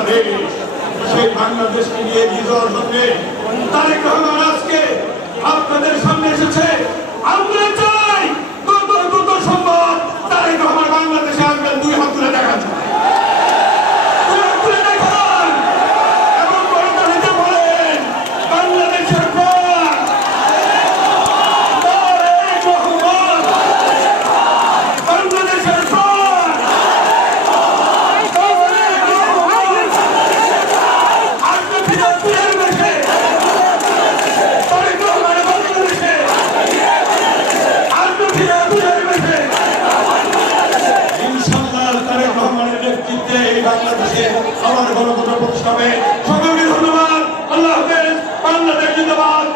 বাংলাদেশ, সেই বাংলাদেশকে নিয়ে বিজয়ের সঙ্গে তারেক রহমান আজকে আপনাদের সামনে এসেছে। আমরা চাই দ্রুত সম্ভব তারেক রহমান বাংলাদেশে আসবেন, দুই হাত তুলে দেখা যায়, দুই হাত তুলে দেখান এবং বড় বলেন বাংলাদেশের প্রাণ তারেক রহমান, বাংলাদেশের প্রাণ তারেক রহমান। আজকে পিরোজপুরের দেশে তারেক রহমান বাংলাদেশে, আজকে পিরোজপুরের দেশে ইনশাআল্লাহ তারেক রহমানের নেতৃত্বে এই বাংলাদেশে আমার গণতন্ত্র প্রতিষ্ঠা হবে। সকলকে ধন্যবাদ। আল্লাহ হাফেজ। বাংলাদেশ জিন্দাবাদ।